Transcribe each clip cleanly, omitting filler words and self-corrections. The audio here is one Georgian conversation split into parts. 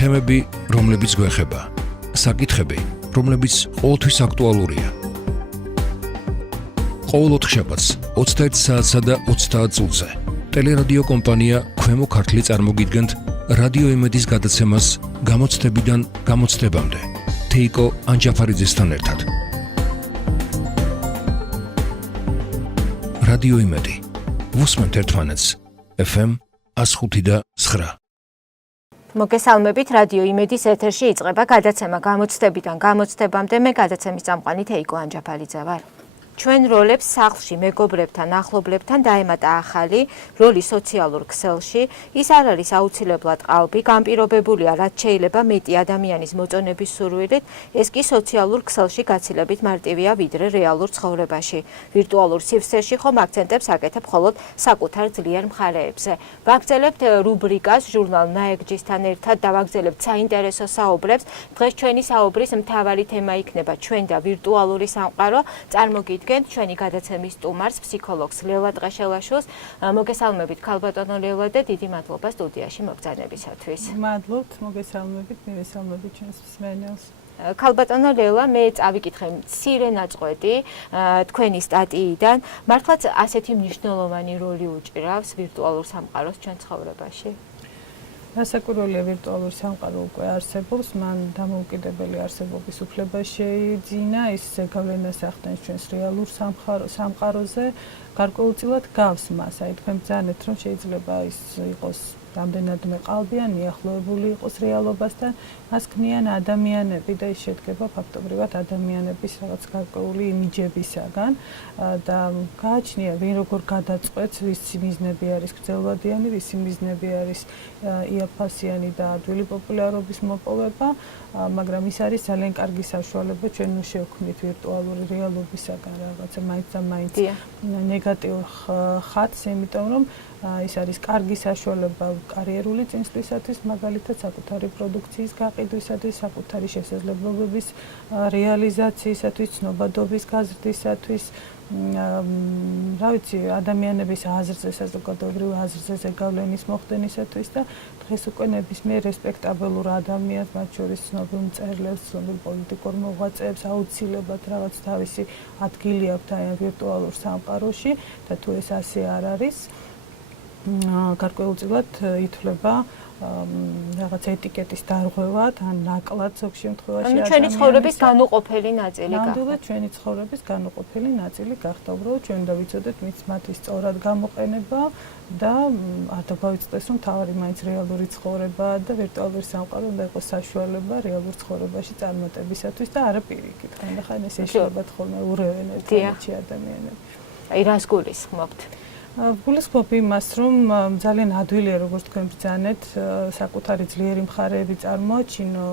თემები, რომლებიც გვეხება, საკითხები, რომლებიც ყოველთვის აქტუალურია. ყოველ ოთხშაბათს 21 საათსა და 30 წუთზე ტელერადიო კომპანია ქვემო ქართლი წარმოგიდგენთ რადიო იმედის გადაცემას გამოცდებიდან გამოცდებამდე. თეიკო ანჯაფარიძესთან ერთად. რადიო იმედი. ვუსმენთ ერთმანეთს. FM 105.9. მოგესალმებით, რადიო იმედის ეთერში იწყება გადაცემა გამოცდებიდან გამოცდებამდე. მე გადაცემის წამყვანი თეიკო ანჯაფარიძე ვარ. ჩვენ როლებს სახლში, მეგობრებთან, ახლობლებთან დაემატა ახალი როლი სოციალურ ქსელში. ის არ არის აუცილებლად ყალბი, განპირობებულია, რაც შეიძლება მეტი ადამიანის მოწონების სურვილით, ეს კი სოციალურ ქსელში გაცილებით მარტივია ვიდრე რეალურ ცხოვრებაში. ვირტუალურ სივრცეში ხომ აქცენტებს აკეთებ მხოლოდ საკუთარ ძლიერ მხარეებზე. ვაგრძელებთ რუბრიკას ჟურნალ ნაეგჯისთან ერთად და ვაგრძელებთ საინტერესო საუბრებს. დღეს ჩვენი საუბრის მთავარი თემა იქნება ჩვენ და ვირტუალური სამყარო. წარმოგიდგენთ ჩვენი გადაცემის სტუმარს, ფსიქოლოგს ლელა ტყეშელაშვილს. მოგესალმებით ქალბატონო ლელა და დიდი მადლობა სტუდიაში მოგზაურობისათვის. მადლობთ, მოგესალმებით, მივესალმებით ჩვენს მსმენელს. ქალბატონო ლელა, მე წავიკითხე მცირე ნაწყვეტი თქვენი სტატიიდან. მართლაც ასეთი მნიშვნელოვანი როლი უჭირავს ვირტუალურ სამყაროს ჩვენ ცხოვრებაში? რასაკვირველია, ვირტუალური სამყარო უკვე არსებობს, მან დამოუკიდებელი არსებობის უფლება შეიძინა, ის ზეგავლენას ახდენს ჩვენს რეალურ სამყაროზე, გარკვეულწილად გავს მას. აი თქვენ ბრძანეთ, რომ შეიძლება ის იყოს რამდენადმე ყალბიან, მიახლოებული იყოს რეალობასთან, მას ქმნიან ადამიანები და ის შედგება ფაქტობრივად ადამიანების რაღაც გარკვეული იმიჯებისაგან და გააჩნია ვინ როგორ გადაწყვეტს, ვისი მიზნები არის გრძელვადიანი, ვისი მიზნები არის იაფასიანი და ადვილი პოპულარობის მოპოვება, მაგრამ ის არის ძალიან კარგი საშუალება ჩვენ შევქმნით ვირტუალური რეალობისაგან რაღაცა მაინც და მაინც ნეგატიურ ხატს, იმიტომ რომ ის არის კარგი საშუალება კარიერული წინსვლისათვის, მაგალითად საკუთარი პროდუქციის გაყიდვისათვის, საკუთარი შესაძლებლობების რეალიზაციისათვის, ცნობადობის გაზრდისათვის, რა ვიცი, ადამიანების აზრზე, საზოგადოებრივ აზრზე ზეგავლენის მოხდენისათვის და დღეს უკვე ნებისმიერ რესპექტაბელურ ადამიანს, მათ შორის ცნობილ მწერლებს, ცნობილ პოლიტიკურ მოღვაწეებს აუცილებლად რაღაც თავისი ადგილი აქვთ აი ვირტუალურ სამყაროში და თუ ეს ასე არ არის, გარკვეულწილად ითვლება რაღაც ეტიკეტის დარღვევად ან ნაკლად ზოგ შემთხვევაში ჩვენი ცხოვრების განუყოფელი ნაწილი გახდა. ნამდვილად ჩვენი ცხოვრების განუყოფელი ნაწილი გახდა. უბრალოდ ჩვენ უნდა ვიცოდეთ მათი სწორად გამოყენება და არ დაგვავიწყდეს, რომ თავარი მაინც რეალური ცხოვრებაა და ვირტუალური სამყარო უნდა იყოს საშუალება რეალურ ცხოვრებაში წარმატებისათვის და არა პირიქით. ხანდახან ეს შეიძლება ხოლმე ურევენ ერთმანეთში ადამიანები. აი რას გულისხმობთ? გულისხმობ იმას, რომ ძალიან ადვილია, როგორც თქვენ ბრძანეთ, საკუთარი ძლიერი მხარეები წარმოაჩინო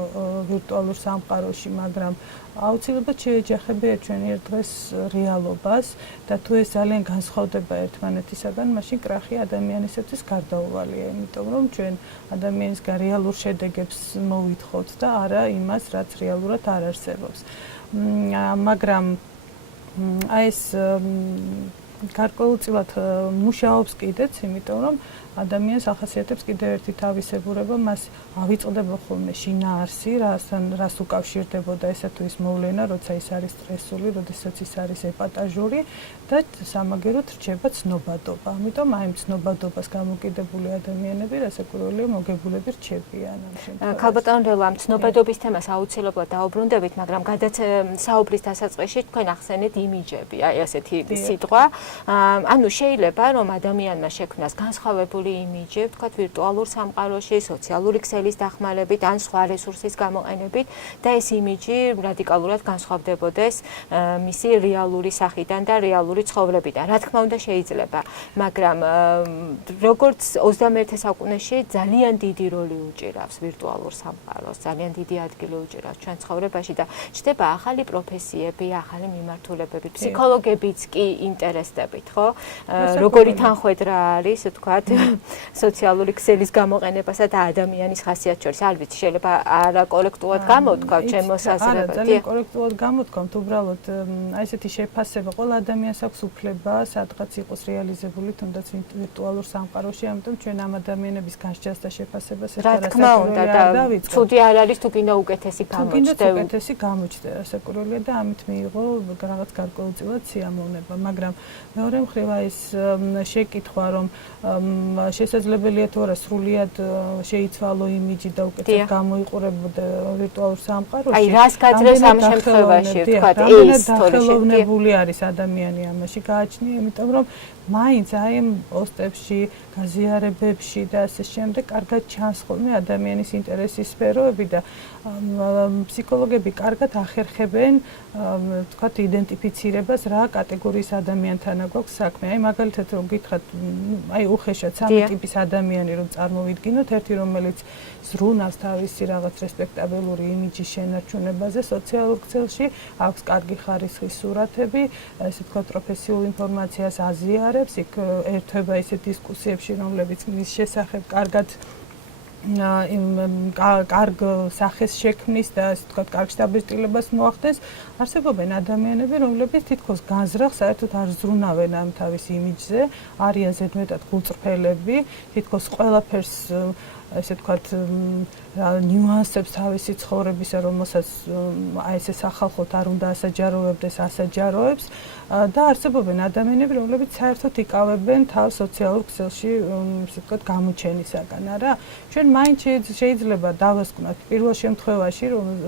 ვირტუალურ სამყაროში, მაგრამ აუცილებლად შეეჯახებია ჩვენი ერთ დღეს რეალობას და თუ ეს ძალიან განსხვავდება ერთმანეთისაგან, მაშინ კრახი ადამიანისათვის გარდაუვალია, იმიტომ რომ ჩვენ ადამიანისგან რეალურ შედეგებს მოვითხოვთ და არა იმას, რაც რეალურად არ არსებობს. მაგრამ აი ეს გარკვეულწილად მუშაობს კიდეც, იმიტომ რომ ადამიანს ახასიათებს კიდევ ერთი თავისებურება, მას ავიწყდება ხოლმე შინაარსი, რას უკავშირდებოდა ესა თუ ის მოვლენა, როცა ის არის სტრესული, როდესაც ის არის ეპატაჟური და სამაგეროდ რჩება ცნობადობა. ამიტომ აი ცნობადობას გამოკიდებული ადამიანები რასაკვირველია მოგებულები რჩებიან ამ შემთხვევაში. ქალბატონო ლელა, ცნობადობის თემას აუცილებლად დაუბრუნდებით, მაგრამ საუბრის დასაწყისში თქვენ ახსენეთ იმიჯები, აი ასეთი სიტყვა. ანუ შეიძლება რომ ადამიანმა შექმნას განსხვავებული იმიჯი, ვთქვათ, ვირტუალურ სამყაროში, სოციალური ქსელის დახმარებით ან სხვა რესურსის გამოყენებით და ეს იმიჯი რადიკალურად განსხვავდებოდეს მისი რეალური სახიდან და რეალური ცხოვრებიდან. რა თქმა უნდა შეიძლება, მაგრამ როგორც 21 საუკუნეში ძალიან დიდი როლი უჭირავს ვირტუალურ სამყაროს, ძალიან დიდი ადგილი უჭირავს ჩვენ ცხოვრებაში და ჩნდება ახალი პროფესიები, ახალი მიმართულებები, ფსიქოლოგებიც კი ინტერესს ვიხსნებით, ხო? როგორი თანხwebdriver არის, თქვათ, სოციალური ქსელის გამოყენებასა და ადამიანის ხასიათს შორის. არ ვიცი, შეიძლება არა კოლექტიურად გამოთქვათ ჩემ მოსაზრებად. არა, ძალიან კოლექტიურად გამოთქვამთ, უბრალოდ აი ესეთი შეფასება, ყველა ადამიანს აქვს უფლება სადღაც იყოს რეალიზებული, თუნდაც ვირტუალურ სამყაროში, ამიტომ ჩვენ ამ ადამიანების განსჯას და შეფასებას რა თქმა უნდა და ცუდი არ არის თუ გინდა უკეთესი გამოჩნდე. უკეთესი გამოჩნდე, რასაკვირველია და ამით მიიღო რაღაც გარკვეულწილად სიამოვნება, მაგრამ მეორე მხრივ ეს შეკითხვა, რომ შესაძლებელია თუ არა სრულიად შეიცვალო იმიჯი და უკეთად გამოიყურებოდა ვირტუალურ სამყაროში. აი რას გაძლევს ამ შემთხვევაში, ვთქვათ, ეს თორე არის ადამიანი ამაში გააჩნია, იმიტომ რომ მაინც აი ამ პოსტებში, გაზიარებებში და ასე შემდეგ კარგად ჩანს ხოლმე ადამიანის ინტერესის სფეროები და ფსიქოლოგები კარგად ახერხებენ, ვთქვათ, იდენტიფიცირებას რა კატეგორიის ადამიანთანა გვაქვს საქმე. აი მაგალითად რომ გითხრათ, აი უხეშად სამი ტიპის ადამიანი რომ წარმოვიდგინოთ, ერთი რომელიც ზრუნავს თავისი რაღაც რესპექტაბელური იმიჯის შენარჩუნებაზე სოციალურ ქსელში, აქვს კარგი ხარისხის სურათები, ესე ვთქვათ, პროფესიულ ინფორმაციას აზიარებს, იქ ერთვება ისეთ დისკუსიებში, რომლებიც მის შესახებ კარგად კარგ სახეს შექმნის და ასე ვთქვათ, კარგ შთაბეჭდილებას მოახდენს. არსებობენ ადამიანები, რომლებიც თითქოს განზრახ საერთოდ არ ზრუნავენ ამ თავის იმიჯზე, არიან ზედმეტად გულწრფელები, თითქოს ყველაფერს ესე ვთქვათ, ნიუანსებს თავისი ცხოვრებისა, რომელსაც აი ესე სახალხოდ არ უნდა ასაჯაროებდეს, ასაჯაროებს და არსებობენ ადამიანები, რომლებიც საერთოდ იკავებენ თავს სოციალურ ქსელში, ესე ვთქვათ, გამოჩენისაგან, არა? ჩვენ მაინც შეიძლება დავასკვნათ პირველ შემთხვევაში,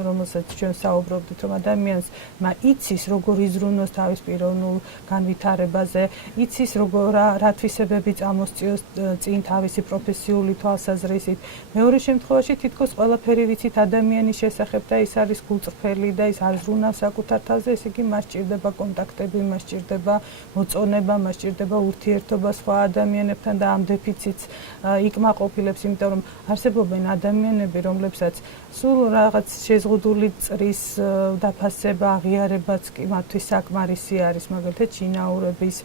რომელსაც ჩვენ საუბრობდით, რომ ადამიანს იცის როგორ იზრუნოს თავის პიროვნულ განვითარებაზე, იცის როგორ რა თვისებები წამოსწიოს წინ თავისი პროფესიული თვალსაზრისით. მეორე შემთხვევაში თითქოს ყველაფერი ვიცით ადამიანის შესახებ და ის არის გულწრფელი და ის არ ზრუნავს საკუთარ თავზე, ესე იგი მას სჭირდება კონტაქტები, მას სჭირდება მოწონება, მას სჭირდება ურთიერთობა სხვა ადამიანებთან და ამ დეფიციტს იკმაყოფილებს, იმიტომ რომ არსებობენ ადამიანები, რომლებსაც სულ რაღაც შეზღუდული წრის დაფასება, აღიარებაც კი მათთვის საკმარისი არის, მაგალითად ჩინაურების,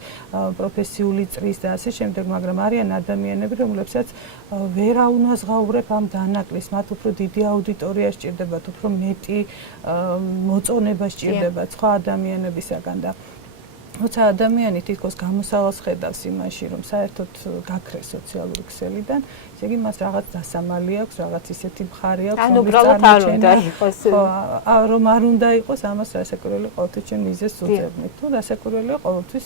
პროფესიული წრის და ასე შემდეგ, მაგრამ არიან ადამიანები, რომლებსაც ვერაუნაზღაურებ ამ დანაკლისს, მათ უფრო დიდი აუდიტორია სჭირდებათ, უფრო მეტი მოწონება სჭირდებათ სხვა ადამიანებისაგან და როცა ადამიანი თითქოს გამოსავალს ხედავს იმაში, რომ საერთოდ გაქრეს სოციალური ქსელიდან, ესე იგი მას რაღაც დასამალი აქვს, რაღაც ისეთი მხარე აქვს, ანუ უბრალოდ არ უნდა იყოს. რომ არ უნდა იყოს, ამას რასაკვირველი ყოველთვის ჩვენ მიზეზს უძებნით. თუ რასაკვირველია ყოველთვის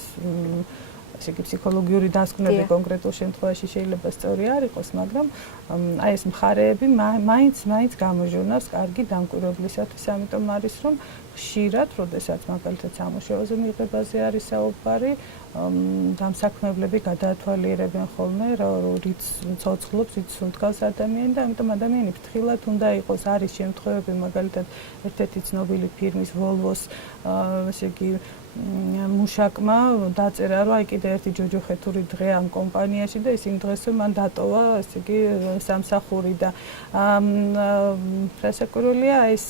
ესე იგი ფსიქოლოგიური დასკვნები კონკრეტულ შემთხვევაში შეიძლება სწორი არ იყოს, მაგრამ აი ეს მხარეები მაინც გამოჟონავს კარგი დამკვირვებლისათვის, ამიტომ არის რომ ხშირად, როდესაც მაგალითად სამუშაოზე მიღებაზე არის საუბარი, დამსაქმებლები გადაათვალიერებენ ხოლმე, რიც ცოცხლობს, რიც სუნთქავს ადამიანი და ამიტომ ადამიანი ფრთხილად უნდა იყოს. არის შემთხვევები, მაგალითად ერთ-ერთი ცნობილი ფირმის Volvo-ს, ესე იგი მუშაკმა დაწერა, რომ აი კიდე ერთი ჯოჯოხეთური დღე ამ კომპანიაში და ის იმ დღესვე მან დატოვა, ესე იგი სამსახური და რასაკვირველია ეს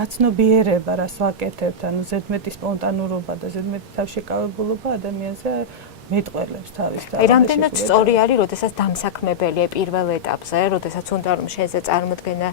გაცნობიერება, რას ვაკეთებთ, ანუ ზედმეტი სპონტანურობა და ზედმეტი თავშეკავებულობა ადამიანზე მეტყველებს თავის თავად. აი რამდენად სწორი არის, როდესაც დამსაქმებელია პირველ ეტაპზე, როდესაც უნდა რომ შეეზე წარმოდგენა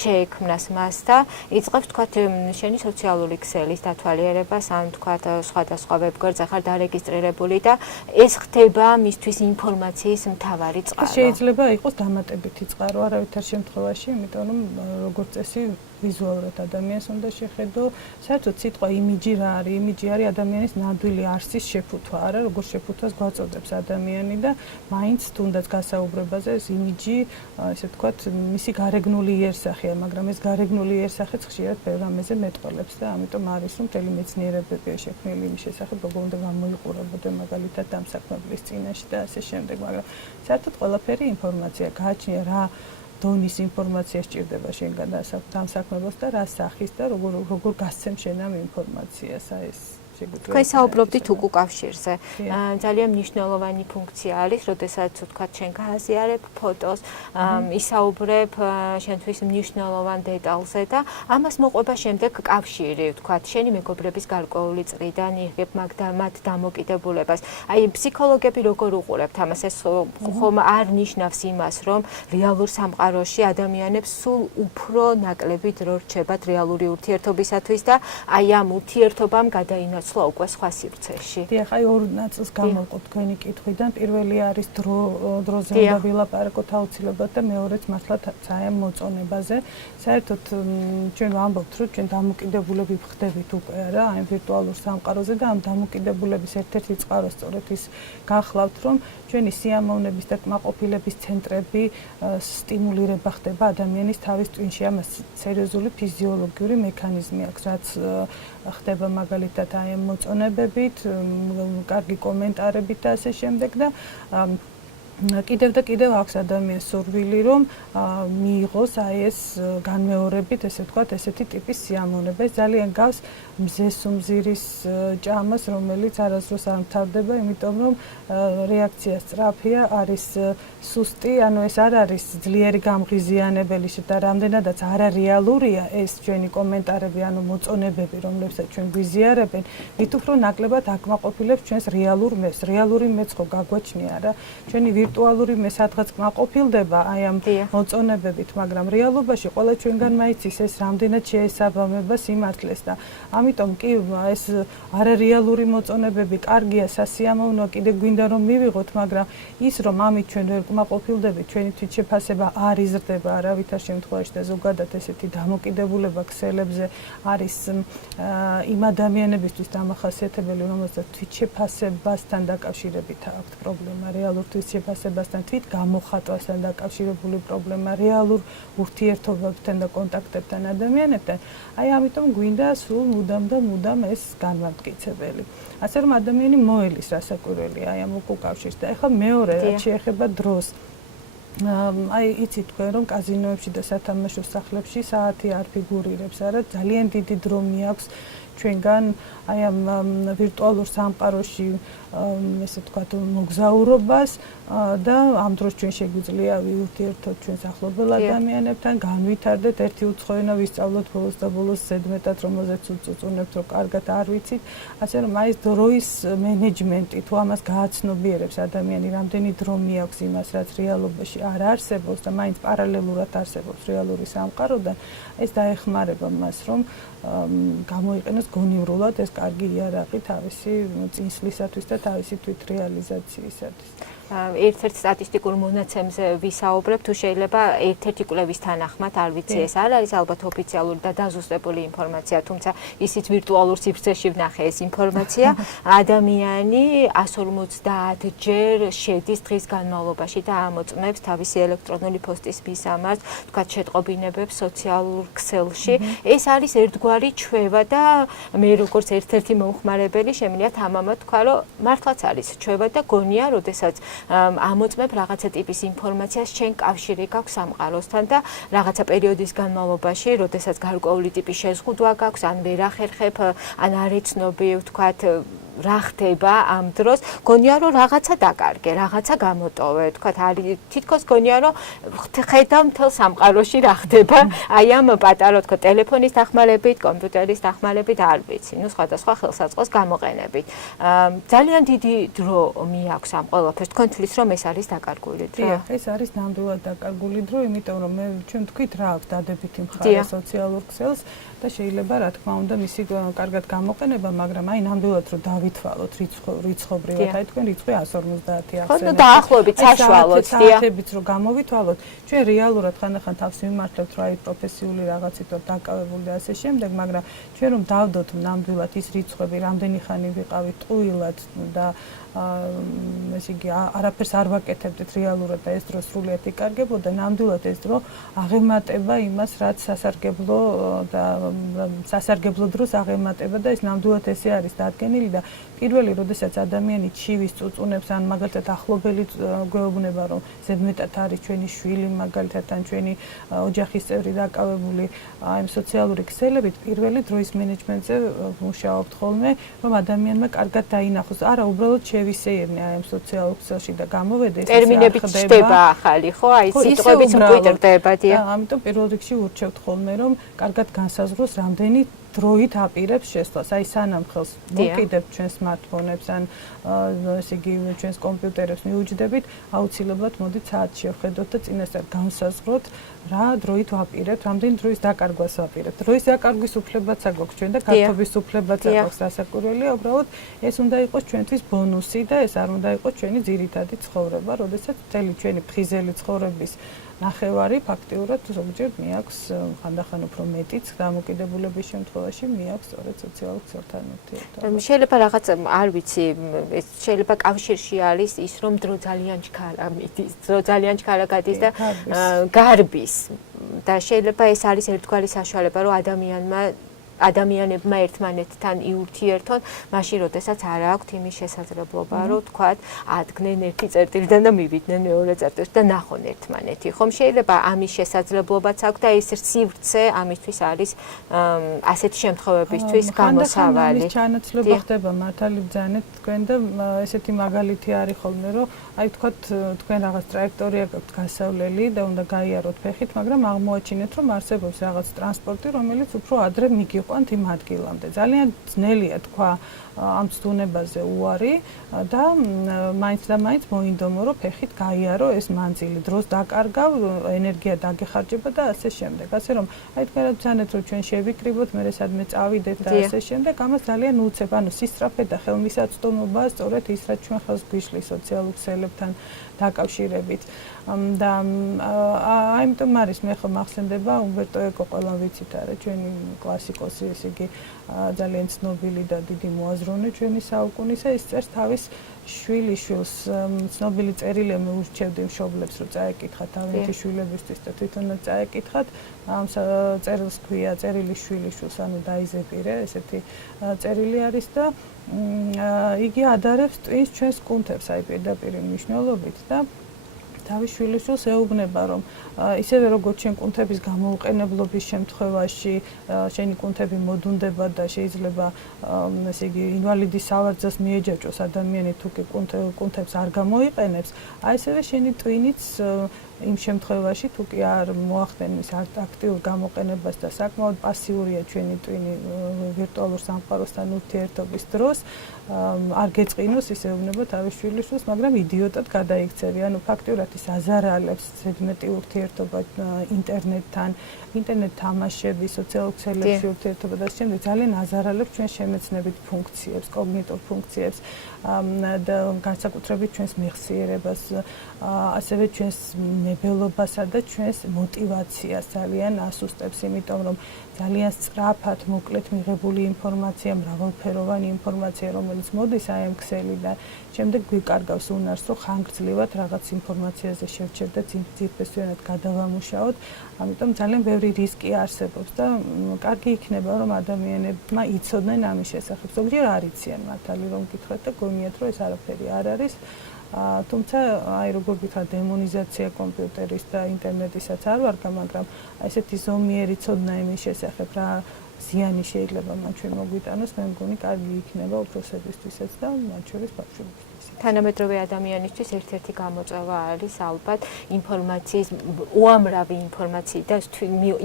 შეექმნას მას და იწყებს თქვათ შენი სოციალური ქსელის დათვალიერებას, ან თქვათ სხვადასხვა ვებგვერდზე ხარ დარეგისტრირებული და ეს ხდება მისთვის ინფორმაციის მთავარი წყარო. შეიძლება იყოს დამატებითი წყარო არავითარ შემთხვევაში, იმიტომ რომ როგორც წესი ვიზუალურად ადამიანს უნდა შეხედო. საერთოდ სიტყვა იმიჯი რა არის? იმიჯი არის ადამიანის ნამდვილი არსის შეფუთვა, არა როგორ შეფუთვას გვაწოდებს ადამიანი და მაინც თუნდაც გასაუბრებაზე ეს იმიჯი, ესე ვთქვათ, მისი გარეგნული იერსახეა, მაგრამ ეს გარეგნული იერსახეც ხშირად ბევრ რამეზე მეტყველებს და ამიტომ არის რომ მთელი მეცნიერებებია შექმნილი იმის შესახებ, როგორ უნდა გამოიყურებოდე მაგალითად დამსაქმებლის წინაშე და ასე შემდეგ, მაგრამ საერთოდ ყველაფერი ინფორმაცია გააჩნია რა დონის ინფორმაცია სჭირდება შენგან დამსაქმებელს და რა სახის და როგორ გასცემ შენ ამ ინფორმაციას, აი ეს თქვენ საუბრობდით უკავშირზე. ძალიან მნიშვნელოვანი ფუნქცია არის, როდესაც ვთქვათ, შენ გააზიარებ ფოტოს, ისაუბრებ შენთვის მნიშვნელოვან დეტალზე და ამას მოყვება შემდეგ კავშირი, ვთქვათ, შენი მეგობრების გარკვეული წრიდან იღებ მათ დამოკიდებულებას. აი, ფსიქოლოგები როგორ უყურებთ ამას? ეს ხომ არ ნიშნავს იმას, რომ რეალურ სამყაროში ადამიანებს სულ უფრო ნაკლები დრო რჩებათ რეალური ურთიერთობისათვის და აი ამ ურთიერთობამ გადაინაცვლა უკვე სხვა სივრცეში. დიახ, აი ორ ნაწილს გამოვყოთ თქვენი კითხვიდან. პირველი არის დროზე უნდა ვილაპარაკოთ აუცილებლად და მეორეც მართლა ძალიან მოწონებაზე. საერთოდ ჩვენ ვამბობთ, რომ ჩვენ დამოკიდებულები ვხდებით უკვე არა, აი ვირტუალურ სამყაროზე და ამ დამოკიდებულების ერთ-ერთი წყარო სწორედ ის გახლავთ, რომ ჩვენი სიამოვნების და კმაყოფილების ცენტრები სტიმულირება ხდება ადამიანის თავის ტვინში. ამას სერიოზული ფიზიოლოგიური მექანიზმი აქვს, რაც ხდება მაგალითად აი ამ მოწონებებით, კარგი კომენტარებით და ასე შემდეგ და კიდევ და კიდევ აქვს ადამიანს სურვილი, რომ მიიღოს აი ეს განმეორებით, ესე ვთქვათ, ესეთი ტიპის სიამოვნება. ეს ძალიან გავს მზესუმზირის ჭამას, რომელიც არასდროს არ მთავრდება, იმიტომ რომ რეაქცია სწრაფია, არის სუსტი, ანუ ეს არ არის ძლიერი გამღიზიანებელი და რამდენადაც არარეალურია ეს ჩვენი კომენტარები, ანუ მოწონებები, რომლებსაც ჩვენ გვიზიარებენ, მით უფრო ნაკლებად აკმაყოფილებს ჩვენს რეალურ მეს. რეალური მეც ხო გაგვაჩნია რა. ჩვენი ვირტუალური მე სადღაც კმაყოფილდება აი ამ მოწონებებით, მაგრამ რეალობაში ყველა ჩვენგან მაიცის ეს რამდენად შეესაბამება სიმართლეს და ამიტომ კი ეს არარეალური მოწონებები კარგია, სასიამოვნოა, კიდე გვინდა რომ მივიღოთ, მაგრამ ის რომ ამით ჩვენ ვერ კმაყოფილდებით, ჩვენი თვითშეფასება არ იზრდება არავითარ შემთხვევაში და ზოგადად ესეთი დამოკიდებულება ქსელებზე არის იმ ადამიანებისთვის დამახასიათებელი, რომელსაც თვითშეფასებასთან დაკავშირებით აქვთ პრობლემა, რეალურ თვითშეფასებასთან, თვით გამოხატვასთან დაკავშირებული პრობლემა, რეალურ ურთიერთობებთან და კონტაქტებთან ადამიანებთან. აი ამიტომ გვინდა სულ მუდამ ეს განმტკიცებელი. ასე რომ ადამიანი მოელის რასაკვირველია აი ამ უკავშირს და ეხლა მეორე რაც შეეხება დროს. აი იცით თქვენ რომ კაზინოებში და სათამაშო სახლებში საათი არ ფიგურირებს, არა ძალიან დიდი დრო მიაქვს ჩვენგან აი ამ ვირტუალურ სამყაროში ესე ვთქვათ მოგზაურობას და ამ დროს ჩვენ შეგვიძლია ვიურთიერთოთ ჩვენს ახლობელ ადამიანებთან, განვითარდეთ ერთი უცხოენა, ვისწავლოთ ბოლოს და ბოლოს ზედმეტად, რომელზეც უწუწუნებთ, რომ კარგად არ ვიცით. ასე რომ აი ეს დროის მენეჯმენტი, თუ ამას გააცნობიერებს ადამიანი, რამდენი დრო მიაქვს იმას, რაც რეალობაში არ არსებობს და მაინც პარალელურად არსებობს რეალური სამყაროდან, ეს დაეხმარება მას, რომ გამოიყენოს გონივრულად ეს კარგი იარაღი თავისი წინსვლისათვის და თავისი თვითრეალიზაციისათვის. ერთ-ერთ სტატისტიკურ მონაცემზე ვისაუბრებ, თუ შეიძლება ერთ-ერთი კვლევის თანახმად, არ ვიცი ეს არ არის ალბათ ოფიციალური და დაზუსტებული ინფორმაცია, თუმცა ისიც ვირტუალურ სივრცეში ვნახე ეს ინფორმაცია, ადამიანი 150 ჯერ შედის დღის განმავლობაში და ამოწმებს თავისი ელექტრონული პოსტის მისამართს, თქვათ შეტყობინებებს სოციალურ ქსელში. ეს არის ერთგვარი ჩვევა და მე როგორც ერთ-ერთი მომხმარებელი შემიძლია თამამად თქვა, რომ მართლაც არის ჩვევა და გონია, როდესაც ამოწმებ რაღაცა ტიპის ინფორმაციას, შენ კავშირი გაქვს სამყაროსთან და რაღაცა პერიოდის განმავლობაში, როდესაც გარკვეული ტიპის შეზღუდვა გაქვს, ან ვერ ახერხებ, ან არ იცნობი, ვთქვათ, რა ხდება ამ დროს, გონია რომ რაღაცა დაკარგე, რაღაცა გამოტოვე, ვთქვათ, არის თითქოს გონია რომ ხედავ მთელ სამყაროში რა ხდება, აი ამ პატარა თქო ტელეფონის დახმარებით, კომპიუტერის დახმარებით, არ ვიცი, ნუ სხვადასხვა ხელსაწყოს გამოყენებით. ძალიან დიდი დრო მიაქვს ამ ყველაფერს. თქვენ თვლის რომ ეს არის დაკარგული დრო? დიახ, ეს არის ნამდვილად დაკარგული დრო, იმიტომ რომ მე ჩვენ თქვით რა აქვს დადებითი მხარე სოციალურ ქსელს და შეიძლება რა თქმა უნდა მისი კარგად გამოყენება, მაგრამ აი ნამდვილად რომ დავითვალოთ რიცხობრივად, აი თქვენ რიცხვი 150 ახსენეთ. ხო, დაახლოებით საშუალოდ, საათებიც რომ გამოვითვალოთ, ჩვენ რეალურად ხანდახან თავს ვიმართლებთ რა აი პროფესიული რაღაცით ვარ დაკავებული და ასე შემდეგ, მაგრამ ჩვენ რომ დავდოთ ნამდვილად ის რიცხვები, რამდენი ხანი ვიყავით ტყუილად და ესე იგი არაფერს არ ვაკეთებდით რეალურად და ეს დრო სრულიად იკარგებოდა, ნამდვილად ეს დრო აღემატება იმას, რაც სასარგებლო დროს აღემატება და ეს ნამდვილად ესე არის დადგენილი და პირველი, როდესაც ადამიანი ჩივის წუწუნებს ან მაგალითად ახლობელი გვეუბნება, რომ ზედმეტად არის ჩვენი შვილი, მაგალითად ან ჩვენი ოჯახის წევრი დაკავებული აი სოციალური ქსელებით, პირველი დროის მენეჯმენტზე მუშაობთ ხოლმე, რომ ადამიანმა კარგად დაინახოს. არა, უბრალოდ შევისეირნე აი სოციალურ ქსელში და გამოვედეს. ტერმინებით ჩდება ახალი, ხო? აი სიტყვებიც მკვიდრდება, დიახ. ამიტომ პირველ რიგში ურჩევთ ხოლმე, რომ კარგად განსაზღვროს, რამდენი დროით აპირებს შესვლას. აი სანამ ხელს მოკიდებთ ჩვენ smartphone-ებს ან ესე იგი ჩვენს კომპიუტერებს მიუჯდებით, აუცილებლად მოდით საათს შევხედოთ და წინასწარ განსაზღვროთ, რა დროით ვაპირებთ, რამდენი დროის დაკარგვას ვაპირებთ. დროის დაკარგვის უფლებაც აქვს ჩვენ და გათობის უფლებაც აქვს დასაკვირველია, უბრალოდ ეს უნდა იყოს ჩვენთვის ბონუსი და ეს არ უნდა იყოს ჩვენი ძირითადი ცხოვრება, როდესაც მთელი ჩვენი ფხიზელი ცხოვრების ნახევარი ფაქტიურად ზოგჯერ მიაქვს ხანდახან უფრო მეტიც დამოკიდებულების შემთხვევაში მიაქვს სწორედ სოციალურ ქსელთან ურთიერთობა. შეიძლება რაღაც არ ვიცი, ეს შეიძლება კავშირში არის ის რომ დრო ძალიან ჩქარა მიდის, დრო ძალიან ჩქარა გადის და გარბის და შეიძლება ეს არის ერთგვარი საშუალება რომ ადამიანებმა ერთმანეთთან იურთიერთონ, მაშინ როდესაც არ აქვთ იმის შესაძლებლობა, რომ თქვათ, ადგნენ ერთი წერტილიდან და მივიდნენ მეორე წერტილში და ნახონ ერთმანეთი. ხომ შეიძლება ამის შესაძლებლობაც აქვს და ეს სივრცე ამისთვის არის ასეთი შემთხვევებისთვის გამოსავალი. ამის ჩანაცვლება ხდება მართალი ბრძანეთ თქვენ და ესეთი მაგალითი არის ხოლმე, რომ აი თქვათ თქვენ რაღაც ტრაექტორია გაქვთ გასავლელი და უნდა გაიაროთ ფეხით, მაგრამ აღმოაჩინეთ, რომ არსებობს რაღაც ტრანსპორტი, რომელიც უფრო ადრე მიგიყვანთ იმ ადგილამდე. ძალიან ძნელია თქვა ამ ცდუნებაზე უარი და მაინც და მაინც მოინდომო, რომ ფეხით გაიარო ეს მანძილი, დროს დაკარგავ, ენერგია დაგეხარჯება და ასე შემდეგ. ასე რომ აი თქვენ ბრძანეთ, რომ ჩვენ შევიკრიბოთ, მერე სადმე წავიდეთ და ასე შემდეგ, ამას ძალიან უცებ, ანუ სისწრაფე და ხელმისაწვდომობაა სწორედ ის, რაც ჩვენ ხელს გვიშლის სოციალურ ქსელებთან დაკავშირებით. და აიმიტომ არის მე ხო მახსენდება უმბერტო ეკო ყველამ ვიცით არა ჩვენი კლასიკოსი ესე იგი ძალიან ცნობილი და დიდი მოაზროვნე ჩვენი საუკუნისა ის წერს თავის შვილიშვილს ცნობილი წერილია მე ურჩევდი მშობლებს რომ წაეკითხათ თავიანთი შვილებისთვის და თვითონაც წაეკითხათ ამ წერილს ქვია წერილი შვილიშვილს ანუ დაიზეპირე ესეთი წერილი არის და იგი ადარებს ტვინს ჩვენს კუნთებს აი პირდაპირ მნიშვნელობით და თავის შვილიშვილს ეუბნება რომ ისევე როგორც შენ კუნთების გამოუყენებლობის შემთხვევაში შენი კუნთები მოდუნდება და შეიძლება ესე იგი ინვალიდის სავარძელს მიეჯაჭოს ადამიანი თუ კი კუნთებს არ გამოიყენებს აი ესევე შენი ტვინიც იმ შემთხვევაში თუ კი არ მოახდენის აქტიურ გამოყენებას და საკმაოდ პასიურია ჩვენი ტვინი ვირტუალურ სამყაროსთან ურთიერთობის დროს არ გეწყინოს ის ეუბნება თავის შვილიშვილს მაგრამ იდიოტად გადაიქცევი ანუ ფაქტიურად ის აზარალებს ზედმეტი ურთიერთობა ინტერნეტთან ინტერნეტ თამაშები სოციალურ ქსელებში ურთიერთობა და შემდეგ ძალიან აზარალებს ჩვენ შემეცნებით ფუნქციებს კოგნიტურ ფუნქციებს და განსაკუთრებით ჩვენს მეხსიერებას ასევე ჩვენს ნებელობასა და ჩვენს მოტივაციას ძალიან ასუსტებს, იმიტომ რომ ძალიან სწრაფად მოკლედ მიღებული ინფორმაცია, მრავალფეროვანი ინფორმაცია, რომელიც მოდის აი ამ ქსელიდან, შემდეგ გვიკარგავს უნარს, რომ ხანგრძლივად რაღაც ინფორმაციაზე შევჩერდეთ და ძირფესვიანად გადავამუშაოთ, ამიტომ ძალიან ბევრი რისკი არსებობს და კარგი იქნება, რომ ადამიანებმა იცოდნენ ამის შესახებ. ზოგჯერ არ იციან მართალი რომ გითხრათ და გონიათ, რომ ეს არაფერი არ არის. თუმცა აი როგორ გითხრათ დემონიზაცია კომპიუტერის და ინტერნეტისაც არ ვარგა, მაგრამ ესეთი ზომიერი ცოდნა იმის შესახებ რა ზიანი შეიძლება მათ ჩვენ მოგვიტანოს, მე მგონი კარგი იქნება უფროსებისთვისაც და მათ შორის ბავშვებისთვის. თანამედროვე ადამიანისთვის ერთ-ერთი გამოწვევა არის ალბათ ინფორმაციის უამრავი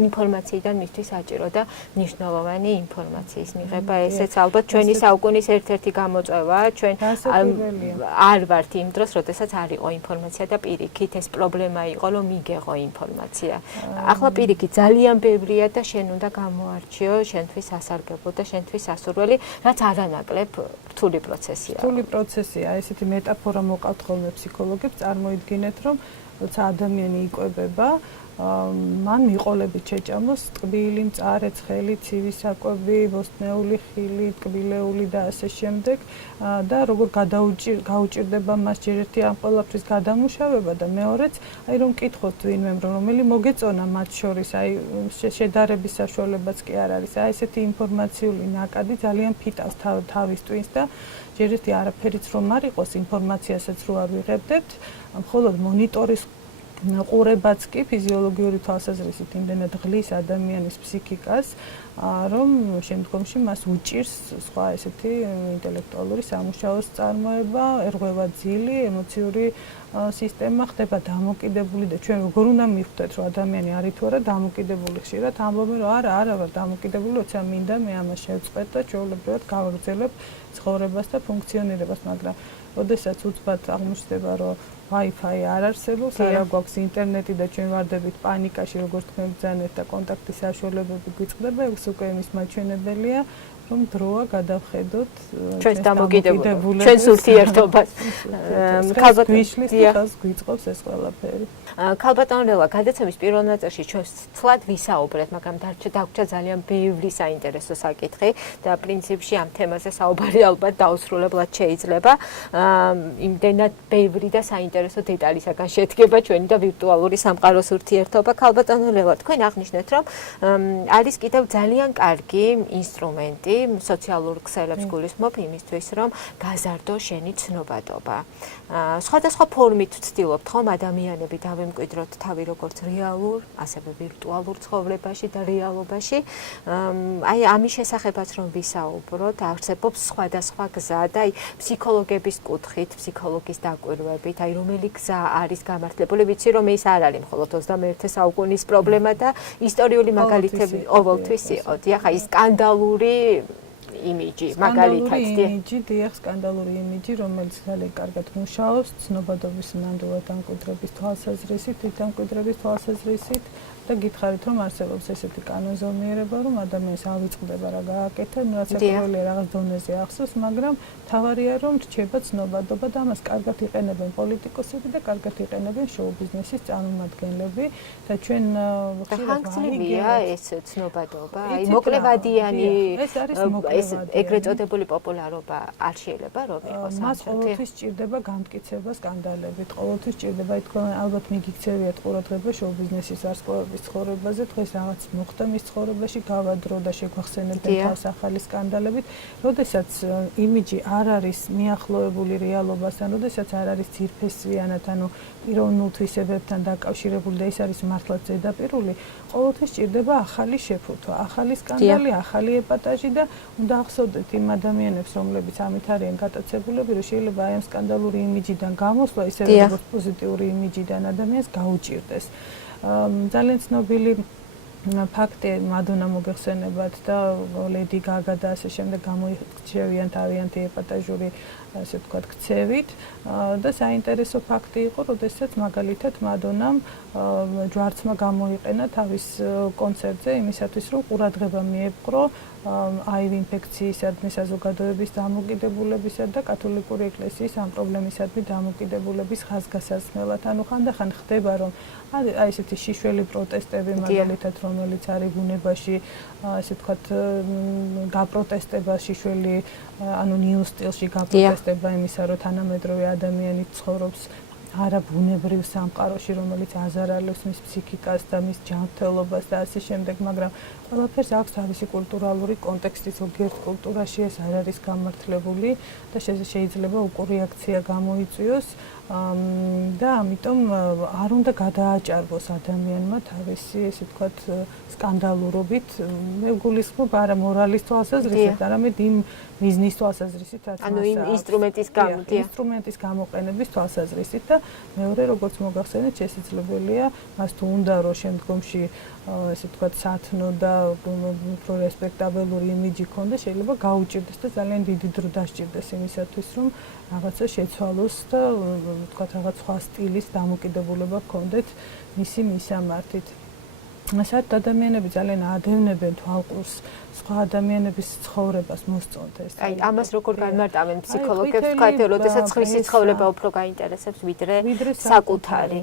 ინფორმაციიდან მისთვის საჭირო და მნიშვნელოვანი ინფორმაციის მიღება. ესეც ალბათ ჩვენი საუკუნის ერთ-ერთი გამოწვევაა. ჩვენ არ ვართ იმ დროს, როდესაც არ იყო ინფორმაცია და პირიქით ეს პრობლემა იყო, რომ მიგეღო ინფორმაცია. ახლა პირიქით ძალიან ბევრია და შენ უნდა გამოარჩიო, შენთვის ასარგებლო და შენთვის ასურველი, რაც არანაკლებ რთული პროცესია. რთული პროცესია, ესეთი მეტაფორა მოყავთ ხოლმე ფსიქოლოგებს, წარმოიდგინეთ, რომ როცა ადამიანი იკვებება, მან მიყოლებით შეჭამოს ტკბილი, მწარე, ცხელი, ცივი საკვები, ბოსტნეული ხილი, ტკბილეული და ასე შემდეგ და როგორ გაუჭირდება მას ჯერ ერთი ამ ყველაფრის გადამუშავება და მეორეც, აი რომ მკითხოთ ვინმე რომელი მოგეწონა მათ შორის, აი შედარების საშუალებაც კი არ არის. აი ესეთი ინფორმაციული ნაკადი ძალიან ფიტავს თავის ტვინს და ჯერ ერთი არაფერიც რომ არ იყოს, ინფორმაციასაც რო არ ვიღებდებთ, მხოლოდ მონიტორის ყურებაც კი ფიზიოლოგიური თვალსაზრისით იმდენად ღლის ადამიანის ფსიქიკას, რომ შემდგომში მას უჭირს სხვა ესეთი ინტელექტუალური სამუშაოს წარმოება, ერღვევა ძილი, ემოციური სისტემა ხდება დამოკიდებული და ჩვენ როგორ უნდა მივხვდეთ, რომ ადამიანი არის თუ არა დამოკიდებული, ხშირად ამბობენ, რომ არა ვარ დამოკიდებული, როცა მინდა მე ამას შევწყვეტ და ჩვეულებრივად გავაგრძელებ ცხოვრებას და ფუნქციონირებას, მაგრამ როდესაც უცბად აღმოჩნდება, რომ Wi-Fi არ არსებობს, არა გვაქვს ინტერნეტი და ჩვენ ვარდებით პანიკაში, როგორც თქვენ ბრძანეთ და კონტაქტის საშუალებები გვიწყდება, ეს უკვე იმის მაჩვენებელია, რომ დროა გადავხედოთ ჩვენს დამოკიდებულებას, ჩვენს ურთიერთობას. ქალბატონი გვიშლის და ხალხს გვიწყობს ეს ყველაფერი. ქალბატონელა, გადაცემის პირველ ნაწილში ჩვენ ცლად ვისაუბრეთ, მაგრამ დაგვრჩა ძალიან ბევრი საინტერესო საკითხი და პრინციპში ამ თემაზე საუბარი ალბათ დაუსრულებლად შეიძლება. იმდენად ბევრი და საინტერესო დეტალისაგან შედგება ჩვენი და ვირტუალური სამყაროს ურთიერთობა. ქალბატონელა, თქვენ აღნიშნეთ, რომ არის კიდევ ძალიან კარგი ინსტრუმენტი სოციალურ ქსელებს გულისხმობ იმისთვის, რომ გაზარდო შენი ცნობადობა. სხვადასხვა ფორმით ვცდილობთ ხომ ადამიანები დავემკვიდროთ თავი როგორც რეალურ, ასევე ვირტუალურ ცხოვრებაში და რეალობაში. აი ამის შესახებაც რომ ვისაუბროთ, არსებობს სხვადასხვა გზა და აი ფსიქოლოგების კუთხით, ფსიქოლოგის დაკვირვებით, აი რომელი გზა არის გამართლებული, ვიცი რომ ეს არ არის მხოლოდ 21 საუკუნის პრობლემა და ისტორიული მაგალითები ყოველთვის იყო. დიახ, აი სკანდალური იმიჯი, მაგალითად, დიახ, სკანდალური იმიჯი, რომელიც ძალიან კარგად მუშაობს ცნობადობის ნამდვილად დამკვიდრების თვალსაზრისით, თვითდამკვიდრების თვალსაზრისით და გითხარით, რომ არსებობს ესეთი კანონზომიერება, რომ ადამიანს ავიწყდება რა გააკეთა, რაც საკუთრებია რაღაც დონეზე ახსოვს, მაგრამ თავარია რომ რჩება ცნობადობა და ამას კარგად იყენებენ პოლიტიკოსები და კარგად იყენებენ შოუ-ბიზნესის წარმომადგენლები და ჩვენ ხანგრძლივია ეს ცნობადობა, აი მოკლევადიანი ეს ეგრეთ წოდებული პოპულარობა არ შეიძლება რომ იყოს. მას ყოველთვის სჭირდება გამტკიცება სკანდალებით, ყოველთვის სჭირდება თქვენ ალბათ მიგიქცევიათ ყურადღება შოუ-ბიზნესის ვარსკვლავების ცხოვრებაზე, დღეს რაღაც მოხდა მის ცხოვრებაში, გავადრო და შეგვახსენებენ თავს ახალი სკანდალებით, როდესაც იმიჯი არ არის მიახლოებული რეალობასთან, როდესაც არ არის ძირფესვიანად, ანუ პიროვნულ თვისებებთან დაკავშირებული და ეს არის მართლაც ზედაპირული, ყოველთვის სჭირდება ახალი შეფუთვა, ახალი სკანდალი, ახალი ეპატაჟი და უნდა ახსოვდეთ იმ ადამიანებს, რომლებიც ამით არიან გატაცებულები, რომ შეიძლება აი ამ სკანდალური იმიჯიდან გამოსვლა, ისევე როგორც პოზიტიური იმიჯიდან ადამიანს გაუჭირდეს. ძალიან ცნობილი ფაქტი მადონა მოგეხსენებათ და ლედი გაგა და ასე შემდეგ გამოირჩევიან თავიანთი ეპატაჟური ასე ვთქვათ ქცევით და საინტერესო ფაქტი იყო, როდესაც მაგალითად მადონამ ჯვარცმა გამოიყენა თავის კონცერტზე იმისათვის, რომ ყურადღება მიეპყრო აივ ინფექციისადმი საზოგადოების დამოკიდებულებისა და კათოლიკური ეკლესიის ამ პრობლემისადმი დამოკიდებულების ხაზგასაცმელად. ანუ ხანდახან ხდება, რომ აი ესეთი შიშველი პროტესტები მაგალითად, რომელიც არის ბუნებაში, ასე ვთქვათ, გაპროტესტება შიშველი, ანუ ნიუ სტილში გაპროტესტება იმისა, რომ თანამედროვე ადამიანი ცხოვრობს არაბუნებრივ სამყაროში, რომელიც აზარალებს მის ფსიქიკას და მის ჯანმრთელობას და ასე შემდეგ, მაგრამ ყველაფერს აქვს თავისი კულტურალური კონტექსტი, ზოგიერთ კულტურაში ეს არ არის გამართლებული და შეიძლება უკურიაქცია გამოიწვიოს და ამიტომ არ უნდა გადააჭარბოს ადამიანმა თავისი, ესე ვთქვათ, სკანდალურობით, მე გულისხმობ არა მორალის თვალსაზრისით, არამედ იმ ბიზნეს თვალსაზრისით, რაც ანუ იმ ინსტრუმენტის გამოყენების თვალსაზრისით და მეორე, როგორც მოგახსენეთ, შესაძლებელია მას თუ უნდა რომ შემდგომში ესე ვთქვათ, სათნო და უფრო რესპექტაბელური იმიჯი ქონდეს, შეიძლება გაუჭირდეს და ძალიან დიდი დრო დასჭირდეს იმისათვის, რომ რაღაცა შეცვალოს და ვთქვათ, რაღაც სხვა სტილის დამოკიდებულება ქონდეთ მისი მისამართით. საერთოდ ადამიანები ძალიან ადევნებენ თვალყურს სხვა ადამიანების ცხოვრებას მოსწონთ ეს. აი, ამას როგორ განმარტავენ ფსიქოლოგებს, თქვათ, როდესაც ხმისი ცხოვრება უფრო გაინტერესებს ვიდრე საკუთარი.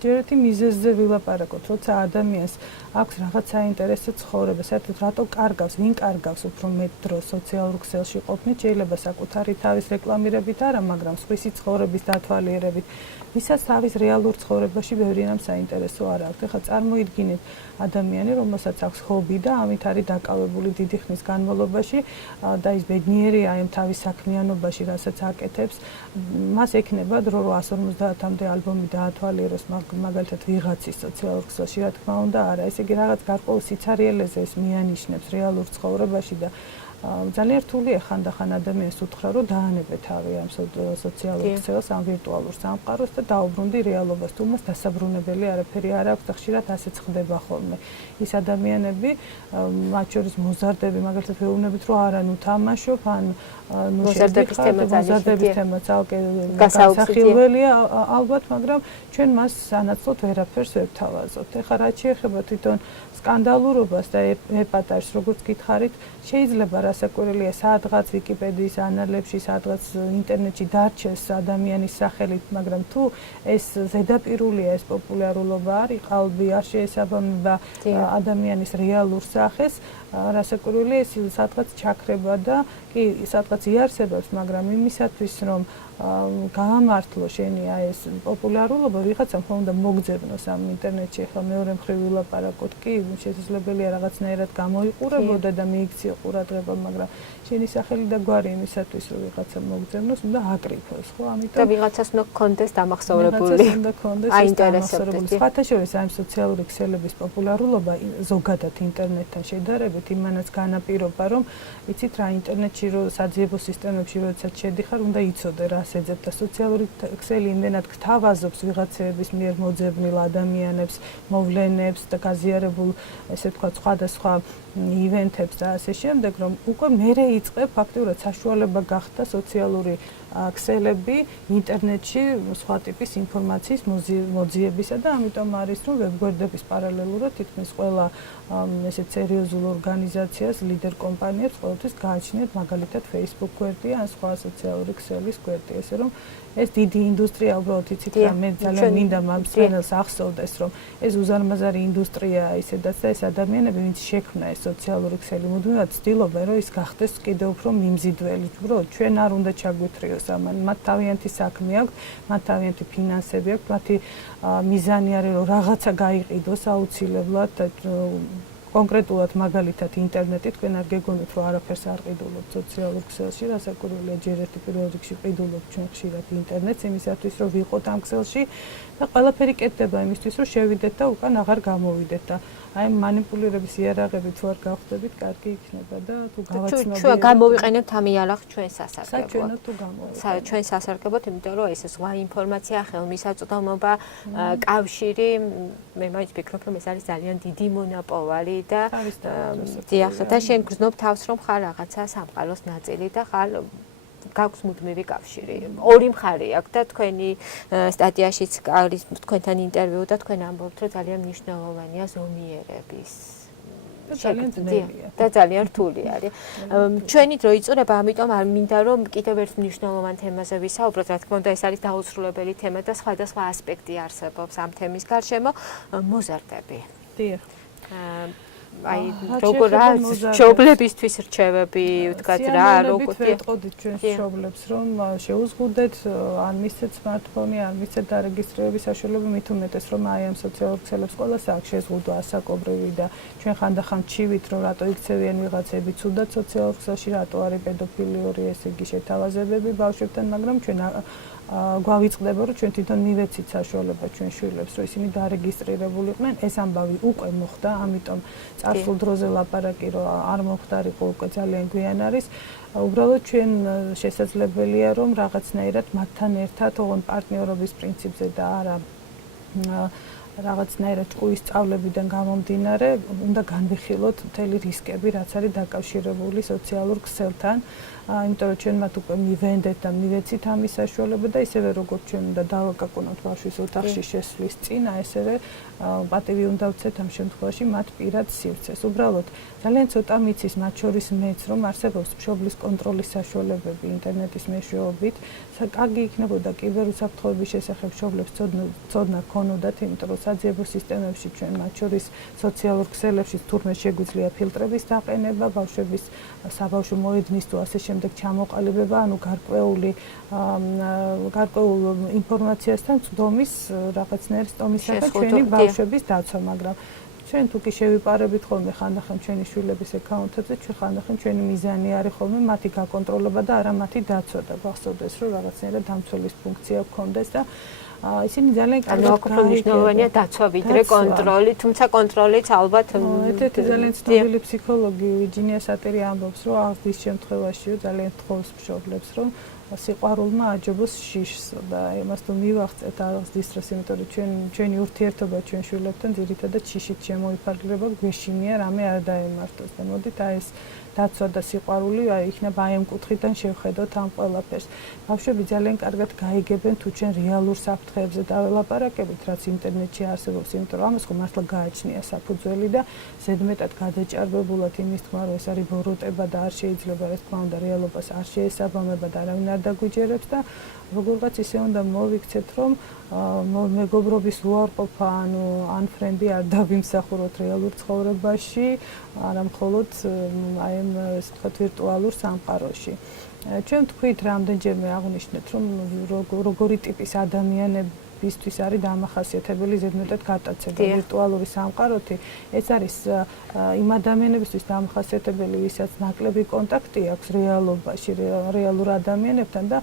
ჯერ ერთი მიზეზზე ვილაპარაკოთ, როცა ადამიანს აქვს რაღაც საინტერესო ცხოვრება, საერთოდ რატო კარგავს, ვინ კარგავს უფრო მეტ დროს სოციალურ ქსელში ყოფნით, შეიძლება საკუთარი თავის რეკლამირებით არა, მაგრამ სხვისი ცხოვრების დათვალიერებით, ვისაც თავის რეალურ ცხოვრებაში ბევრი რამ საინტერესო არ აქვს. ეხლა წარმოიდგინეთ ადამიანი, რომელსაც აქვს ჰობი და ამით არის დაკავებული დიდი ხნის განმავლობაში და ის ბედნიერია იმ თავის საქმიანობაში, რასაც აკეთებს, მას ექნება დრო 150-მდე ალბომი დაათვალიეროს მაგალითად ვიღაცის სოციალურ ქსელში, რა თქმა უნდა, არა, ესე იგი რაღაც გარკვეულ სიცარიელეზე ეს მიანიშნებს რეალურ ცხოვრებაში და ძალიან რთულია ხანდახან ადამიანს უთხრა, რომ დაანებე თავი ამ სოციალურ ქსელს, ამ ვირტუალურ სამყაროს და დაუბრუნდი რეალობას. თუ მას დასაბრუნებელი არაფერი არ აქვს და ხშირად ასეც ხდება ხოლმე. ის ადამიანები, მათ შორის მოზარდები, მაგალითად ვეუბნებით, რომ არა, ნუ თამაშობ, ან მოზარდების თემა ძალკე გასახილველია ალბათ, მაგრამ ჩვენ მას სანაცვლოდ ვერაფერს ვერ თავაზობთ. ეხლა რაც შეეხება თვითონ სკანდალურობას და ეპატაჟს, როგორც გითხარით, შეიძლება რასაკვირველია სადღაც ვიკიპედიის ანალებში, სადღაც ინტერნეტში დარჩეს ადამიანის სახელით, მაგრამ თუ ეს ზედაპირულია, ეს პოპულარულობა არის, ყალბი არ შეესაბამება ადამიანის რეალურ სახეს, რასაკვირველია ეს სადღაც ჩაქრება და კი სადღაც იარსებებს, მაგრამ იმისათვის რომ გაამართლო შენი ეს პოპულარულობა, ვიღაცამ ხომ უნდა მოგძებნოს ამ ინტერნეტში, ახლა მეორე მხრივ ვილაპარაკოთ, კი შესაძლებელია რაღაცნაირად გამოიყურებოდა და მიიქციო ყურადღება, მაგრამ შენი სახელი და გვარი იმისათვის რომ ვიღაცამ მოგძებნოს, უნდა აკრიფოს, ხო? ამიტომ და ვიღაცას უნდა გქონდეს დამახსოვრებული. აინტერესებდეს. სხვათა შორის ამ სოციალური ქსელების პოპულარულობა ზოგადად ინტერნეტთან შედარებით იმანაც განაპირობა, რომ იცით რა ინტერნეტში რო საძიებო სისტემებში როდესაც შედიხარ, უნდა იცოდე რა ეძებ და სოციალური ქსელი იმდენად გთავაზობს ვიღაცების მიერ მოძებნილ ადამიანებს, მოვლენებს და გაზიარებულ, ესე ვთქვათ, სხვადასხვა ივენთებს და ასე შემდეგ, რომ უკვე მერე იწყებ ფაქტიურად საშუალება გახდა სოციალური ქსელები ინტერნეტში სხვა ტიპის ინფორმაციის მოძიებისა და ამიტომ არის რომ ვებგვერდების პარალელურად თითქმის ყველა ესეთ სერიოზულ ორგანიზაციას, ლიდერ კომპანიებს ყოველთვის გააჩნიათ მაგალითად Facebook გვერდი ან სხვა სოციალური ქსელის გვერდი, ესე რომ ეს დიდი ინდუსტრია უბრალოდ იცით რა მე ძალიან მინდა მომწენელს ახსოვდეს რომ ეს უზარმაზარი ინდუსტრიაა ისედაც და ეს ადამიანები ვინც შექმნა ეს სოციალური ქსელი მუდმივად ცდილობენ რომ ის გახდეს კიდევ უფრო მიმზიდველი უბრალოდ ჩვენ არ უნდა ჩაგვithრიოს ამან მათ თავიანთი საქმე აქვთ მათ თავიანთი ფინანსები აქვთ მათი მიზანი არის რომ რაღაცა გაიყიდოს აუცილებლად კონკრეტულად მაგალითად ინტერნეტი თქვენ არ გეგონით რომ არაფერს არ ყიდულობთ სოციალურ ქსელში, რასაკვირველია ჯერ ერთი პირველ რიგში ყიდულობთ ჩვენ ხშირად ინტერნეტს იმისათვის რომ ვიყოთ ამ ქსელში და ყველაფერი კეთდება იმისთვის რომ შევიდეთ და უკან აღარ გამოვიდეთ და აი манипулირების იარაღები თუ არ გავხდებით, კარგი იქნება და თუ გავაცნობიერებთ. ჩვენ გამოვიყენებთ ამ იარაღს ჩვენ სასარგებლოდ. საჩვენოდ თუ გამოვიყენებთ. ჩვენ სასარგებლოდ, იმიტომ რომ ეს ზღვა ინფორმაცია, ხელმისაწვდომობა, კავშირი, მე მაინც ვფიქრობ, რომ ეს არის ძალიან დიდი მონაპოვარი და დიახ, და შენ გრძნობ თავს რომ ხარ რაღაცა სამყაროს ნაწილი და ხარ გაქვს მუდმივი კავშირი. ორი მხარე აქვს და თქვენი სტატიაშიც არის თქვენთან ინტერვიუ და თქვენ ამბობთ, რომ ძალიან მნიშვნელოვანია ზომიერების და ძალიან რთული არის. ჩვენი დრო იწურება, ამიტომ არ მინდა რომ კიდევ ერთ მნიშვნელოვან თემაზე ვისაუბროთ, რა თქმა უნდა, ეს არის დაუცრულებელი თემა და სხვადასხვა ასპექტი არსებობს ამ თემის გარშემო, მოზარდები. დიახ. აი როგორ არის მშობლებისთვის რჩევები ვთქვათ რა როგორ ვეტყოდით ჩვენს მშობლებს რომ შეუზღუდეთ არ მისცეთ smartphone-ი არ მისცეთ დარეგისტრირების საშუალება მით უმეტეს რომ აი ამ სოციალურ ქსელებს ყველას აქვს შეზღუდვა ასაკობრივი და ჩვენ ხანდახან ჩივით რომ რატო იქცევიან ვიღაცები ცუდად სოციალურ ქსელში რატო არის პედოფილიური ესე იგი შეთავაზებები ბავშვებთან მაგრამ ჩვენ გვავიწყდება რომ ჩვენ თვითონ მივეცით საშუალება ჩვენ შვილებს რომ ისინი დარეგისტრირებულიყვნენ ეს ამბავი უკვე მოხდა ამიტომ წარსულ დროზე ლაპარაკი რომ არ მოხდარიყო უკვე ძალიან გვიან არის უბრალოდ ჩვენ შესაძლებელია რომ რაღაცნაირად მათთან ერთად ოღონდ პარტნიორობის პრინციპზე და არა რაღაცნაირად ჭკუის სწავლებიდან გამომდინარე უნდა განვიხილოთ მთელი რისკები რაც არის დაკავშირებული სოციალურ ქსელთან იმიტომ რომ ჩვენ მათ უკვე მივენდეთ და მივეცით ამის საშუალება და ისევე როგორც ჩვენ უნდა დავაკაკუნოთ ბავშვის ოთახში შესვლის წინ ესევე პატივი უნდა ვცეთ ამ შემთხვევაში მათ პირად სივრცეს უბრალოდ ძალიან ცოტა მიცის მათ შორის მეც რომ არსებობს მშობლის კონტროლის საშუალებები ინტერნეტის მეშვეობით კარგი იქნებოდა კიბერუსაფრთხოების შესახებ მშობლებს ცოდნა ქონოდათ იმიტომ რომ საძიებო სისტემებში ჩვენ მათ შორის სოციალურ ქსელებში თურმე შეგვიძლია ფილტრების დაყენება ბავშვების საბავშვო მოედნის თუ ასე შემდეგ ჩამოყალიბება ანუ გარკვეულ ინფორმაციასთან წვდომის რაღაცნაირ სტომისაგან ჩვენი ბავშვების დაცვა მაგრამ ჩვენ თუ კი შევიპარებით ხოლმე ხანდახან ჩვენი შვილების აკაუნტებზე, ჩვენ ხანდახან ჩვენი მიზანი არის ხოლმე მათი გაკონტროლება და არა მათი დაცვა და გახსოვდეს რომ რაღაცნაირად დამცველის ფუნქცია გქონდეს და ისინი ძალიან კარგად მნიშვნელოვანია დაცვა ვიდრე კონტროლი, თუმცა კონტროლიც ალბათ ერთ-ერთი ძალიან ცნობილი ფსიქოლოგი ვირჯინია სატერი ამბობს, რომ აღზრდის შემთხვევაშიო ძალიან თხოვს მშობლებს, რომ სიყვარულმა აჯობოს შიშს და იმას თუ მივახცეთ აღზრდის დროს, იმიტომ რომ ჩვენი ურთიერთობა ჩვენ შვილებთან ძირითადად შიშით შემოიფარგლება, გვეშინია რამე არ დაემართოს და მოდით აი ეს დაცვა და სიყვარული იქნება აი ამ კუთხიდან შევხედოთ ამ ყველაფერს. ბავშვები ძალიან კარგად გაიგებენ თუ ჩვენ რეალურ საფრთხეებზე დაველაპარაკებით, რაც ინტერნეტში არსებობს, იმიტომ რომ ამას ხო მართლა გააჩნია საფუძველი და ზედმეტად გადაჭარბებულად იმის თქმა, რომ ეს არის ბოროტება და არ შეიძლება ეს თქმა უნდა რეალობას არ შეესაბამება და არავინ არ დაგვიჯერებს და როგორღაც ისე უნდა მოვიქცეთ, რომ მეგობრობის უარყოფა, ანუ unfriendly არ დავიმსახუროთ რეალურ ცხოვრებაში, არა მხოლოდ აი ამ ასე ვთქვათ ვირტუალურ სამყაროში. ჩვენ თქვით რამდენჯერმე აღვნიშნეთ, რომ როგორი ტიპის ადამიანებისთვის არის დამახასიათებელი ზედმეტად გატაცება ვირტუალური სამყაროთი. ეს არის იმ ადამიანებისთვის დამახასიათებელი, ვისაც ნაკლები კონტაქტი აქვს რეალობაში, რეალურ ადამიანებთან და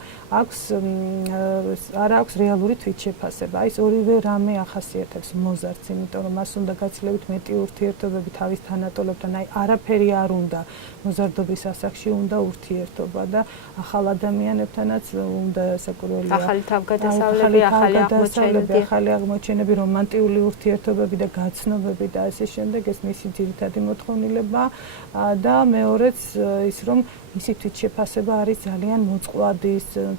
არა აქვს რეალური თვითშეფასება. აი ეს ორივე რამე ახასიათებს მოზარდს, იმიტომ რომ მას უნდა გაცილებით მეტი ურთიერთობები თავის თანატოლებთან, აი არაფერი არ უნდა მოზარდობის ასაკში უნდა ურთიერთობა და ახალ ადამიანებთანაც უნდა საკურველია ახალი თავგადასავლები, ახალი აღმოჩენები, რომანტიული ურთიერთობები და გაცნობები და ასე შემდეგ, ეს მისი ძირითადი მოთხოვნილება და მეორეც ის რომ მისი თვითშეფასება არის ძალიან მოწყვლადი,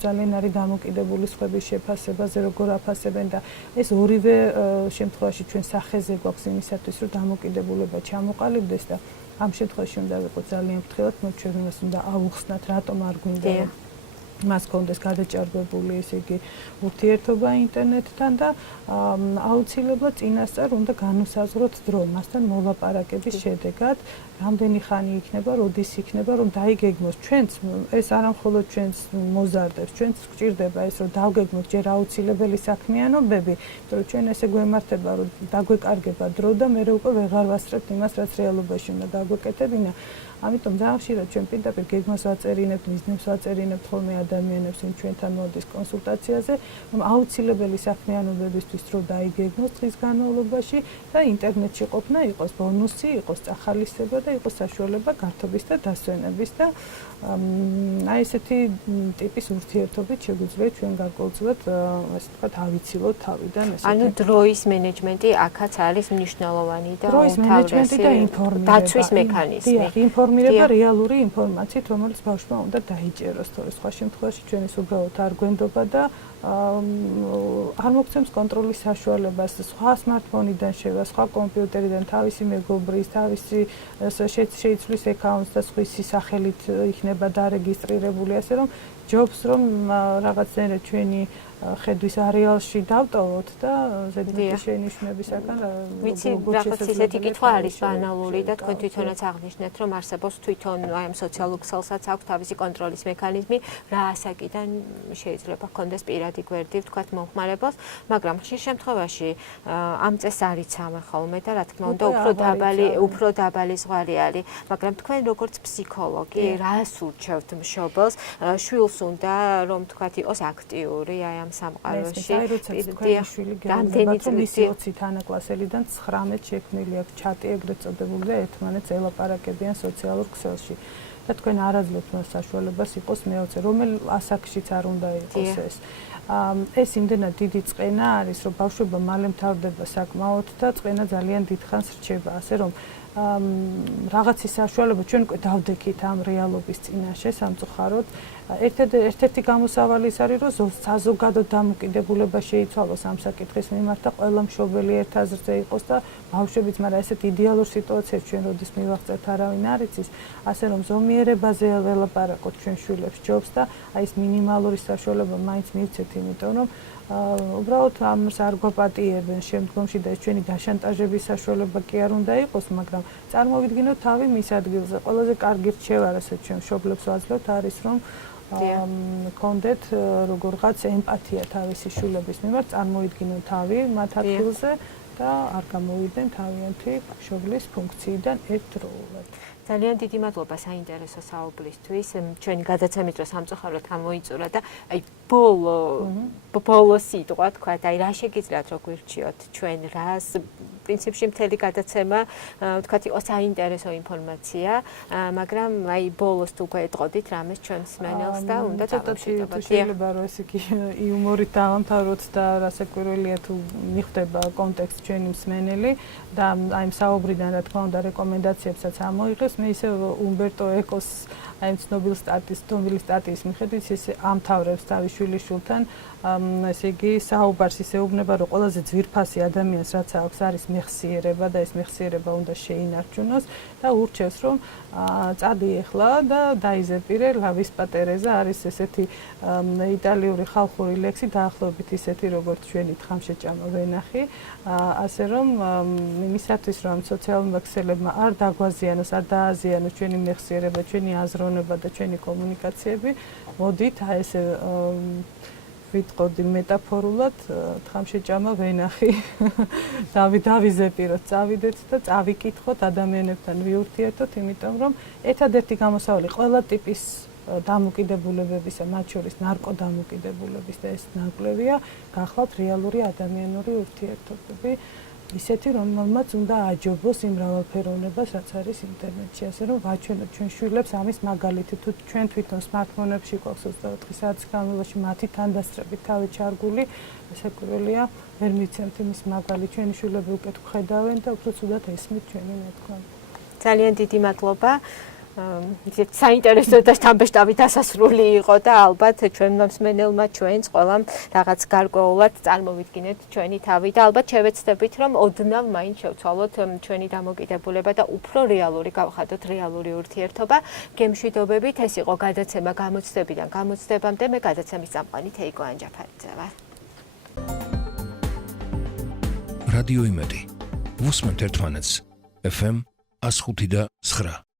ძალიან არის დამოკიდებული სხვების შეფასებაზე, როგორ აფასებენ და ეს ორივე შემთხვევაში ჩვენ სახეზე გვაქვს იმისათვის, რომ დამოკიდებულება ჩამოყალიბდეს და ამ შემთხვევაში უნდა ვიყოთ ძალიან ფრთხილად, რომ ჩვენ მას უნდა ავუხსნათ, რატომ არ გვინდა მას კონდეს გადაჭარბებული, ესე იგი ურთიერთობა ინტერნეტთან და აუცილებლად წინასწარ უნდა განუსაზღვროთ დრო, მასთან მოლაპარაკების შედეგად, რამდენი ხანი იქნება, როდის იქნება, რომ დაიგეგმოს ჩვენც, ეს არა მხოლოდ ჩვენს მოზარდებს, ჩვენც გვჭირდება ეს, რომ დავგეგმოთ ჯერ აუცილებელი საქმიანობები, იმიტომ რომ ჩვენ ესე გვემართება, რომ დაგვეკარგება დრო და მე უკვე ვეღარ ვასწრებთ იმას, რაც რეალობაში უნდა დაგვეკეთებინა. ამიტომ ძალიან ხშირად ჩვენ პირდაპირ გეგმას ვაწერინებთ, მიზნებს ვაწერინებთ ხოლმე ადამიანებს, ვინ ჩვენთან მოდის კონსულტაციაზე, რომ აუცილებელი საქმიანობებისთვის დრო დაიგეგმოს დღის განმავლობაში და ინტერნეტში ყოფნა იყოს ბონუსი, იყოს წახალისება და იყოს საშუალება გართობის და დასვენების და აი ესეთი ტიპის ურთიერთობით შეგვიძლია ჩვენ გარკვეულწილად ასე ვთქვათ ავიცილოთ თავიდან ესეთი. ანუ დროის მენეჯმენტი აქაც არის მნიშვნელოვანი და დროის მენეჯმენტი და ინფორმირება. დაცვის მექანიზმი. ინფორმირება რეალური ინფორმაციით, რომელიც ბავშვმა უნდა დაიჭეროს, თორე სხვა შემთხვევაში ჩვენ ეს უბრალოდ არ გვენდობა და არ მოგცემს კონტროლის საშუალებას, სხვა smartphone-დან შევა, სხვა კომპიუტერიდან, თავისი მეგობრის, თავისი შეიცვლის აკაუნტს და სხვისი სახელით იქნება დარეგისტრირებული, ასე რომ ჯობს რომ რაღაცნაირად ჩვენი ხედვის არეალში დავტოვოთ და ზედმეტი შენიშვნებისაგან ვიცი რაღაც ისეთი კითხვა არის ბანალური და თქვენ თვითონაც აღნიშნეთ რომ არსებობს თვითონ აი ამ სოციალურ ქსელსაც აქვს თავისი კონტროლის მექანიზმი რა ასაკიდან შეიძლება ჰქონდეს პირადი გვერდი ვთქვათ მომხმარებელს მაგრამ ხშირ შემთხვევაში ამ წესს არ იცავენ ხოლმე და რა თქმა უნდა უფრო დაბალი ზღვარი არის მაგრამ თქვენ როგორც ფსიქოლოგი რას ურჩევთ მშობელს შვილს უნდა რომ ვთქვათ იყოს აქტიური აი ამ სამყაროში რამდენი წლის 20 თანაკლასელიდან 19 შექმნილი აქვს ჩატი ეგრეთ წოდებული და ერთმანეთს ელაპარაკებიან სოციალურ ქსელში და თქვენ არაძლევთ მას საშუალებას იყოს მეოცე რომელ ასაკშიც არ უნდა იყოს ეს იმდენად დიდი წყენა არის რომ ბავშვობა მალე მთავრდება საკმაოდ და წყენა ძალიან დიდხანს რჩება ასე რომ რაღაცის საშუალება ჩვენ უკვე დავდექით ამ რეალობის წინაშე სამწუხაროდ ერთ-ერთი გამოსავალი ის არის რომ საზოგადო დამოკიდებულება შეიცვალოს ამ საკითხის მიმართ და ყველა მშობელი ერთ აზრზე იყოს და ბავშვებიც მაგრამ ესეთ იდეალურ სიტუაციებში ჩვენ როდის მივაღწევთ არავინ არ იცის ასე რომ ზომიერებაზე ველაპარაკოთ ჩვენ შვილებს ჯობს და აი ეს მინიმალური საშუალება მაინც მივცეთ იმიტომ რომ უბრალოდ ამას არ გვაპატიებენ შემდგომში და ეს ჩვენი დაშანტაჟების საშუალება კი არ უნდა იყოს, მაგრამ წარმოვიდგინოთ თავი მის ადგილზე. ყველაზე კარგი რჩევა, რასაც ჩვენ მშობლებს ვაძლევთ, არის რომ კონდეთ როგორღაც ემპათია თავისი შვილების მიმართ, წარმოიდგინოთ თავი მათ ადგილზე და არ გამოვიდნენ თავიანთი მშობლის ფუნქციიდან ერთდროულად. ძალიან დიდი მადლობა საინტერესო საუბრისთვის. ჩვენი გადაცემით რო სამწუხაროდ ამოიწურა და აი ბოლო სიტყვა თქვა, აი რა შეგიძლიათ რო გვირჩიოთ ჩვენ რას პრინციპში მთელი გადაცემა თქვა იყო საინტერესო ინფორმაცია, მაგრამ აი ბოლოს თუ გვეტყოდით რამეს ჩვენს მენელს და უნდა დავამშვიდობოთ. შეიძლება რომ ეს იგი იუმორით დავამთავროთ და რასაკვირველია თუ მიხვდება კონტექსტ ჩვენი მსმენელი და აი საუბრიდან რა თქმა უნდა რეკომენდაციებსაც ამოიღეს. მე ისე უმბერტო ეკოს აი ცნობილი სტატიის მიხედვით ის ამთავრებს თავის შვილიშვილთან ესე იგი საუბარს ისე უბნება რომ ყველაზე ძვირფასი ადამიანს რაც აქვს არის მეხსიერება და ეს მეხსიერება უნდა შეინარჩუნოს და ურჩევს რომ წადი ახლა და დაიზეპირე ლავის პატერეზა არის ესეთი იტალიური ხალხური ლექსი დაახლოებით ისეთი როგორც ჩვენი თხამშეჭამა ვენახი ასე რომ იმისათვის რომ სოციალურმა ქსელებმა არ დაგვაზიანოს არ დააზიანოს ჩვენი მეხსიერება ჩვენი აზროვნება და ჩვენი კომუნიკაციები მოდით აი ესე ვიტყოდი მეტაფორულად თხამშეჭამა ვენახი დავიზეპიროთ წავიდეთ და წავიკითხოთ ადამიანებთან ვიურთიერთოთ იმიტომ რომ ერთადერთი გამოსავალი ყველა ტიპის დამოკიდებულებებისა მათ შორის ნარკოდამოკიდებულების და ეს ნაკლებია გახლავთ რეალური ადამიანური ურთიერთობები ისეთი რომელმაც უნდა აჯობოს იმ მრავალფეროვნებას რაც არის ინტერნეტში ასე რომ ვაჩვენოთ ჩვენ შვილებს ამის მაგალითი თუ ჩვენ თვითონ smartphone-ებში გვაქვს 24 საათის განმავლობაში მათი თანდასწრებით თავი ჩარგული ესაკურველია ვერ მიცემთ იმის მაგალითი ჩვენი შვილები უკეთ ხედავენ და უფრო ცუდად ესმით ჩვენი მეთქვა ძალიან დიდი მადლობა ისეთ საინტერესო და შთამბეჭდავი დასასრული იყო და ალბათ ჩვენმა მსმენელმა ჩვენს ყველამ რაღაც გარკვეულად წარმოვიდგინეთ ჩვენი თავი და ალბათ შევეცდებით რომ ოდნავ მაინც შევცვალოთ ჩვენი დამოკიდებულება და უფრო რეალური გავხადოთ რეალური ურთიერთობა გემშვიდობებით ეს იყო გადაცემა გამოცდებიდან გამოცდებამდე მე გადაცემის წამყვანი თეიკო ანჯაფარიძე ვარ რადიო იმედი ვუსმენთ ერთმანეთს FM 105.9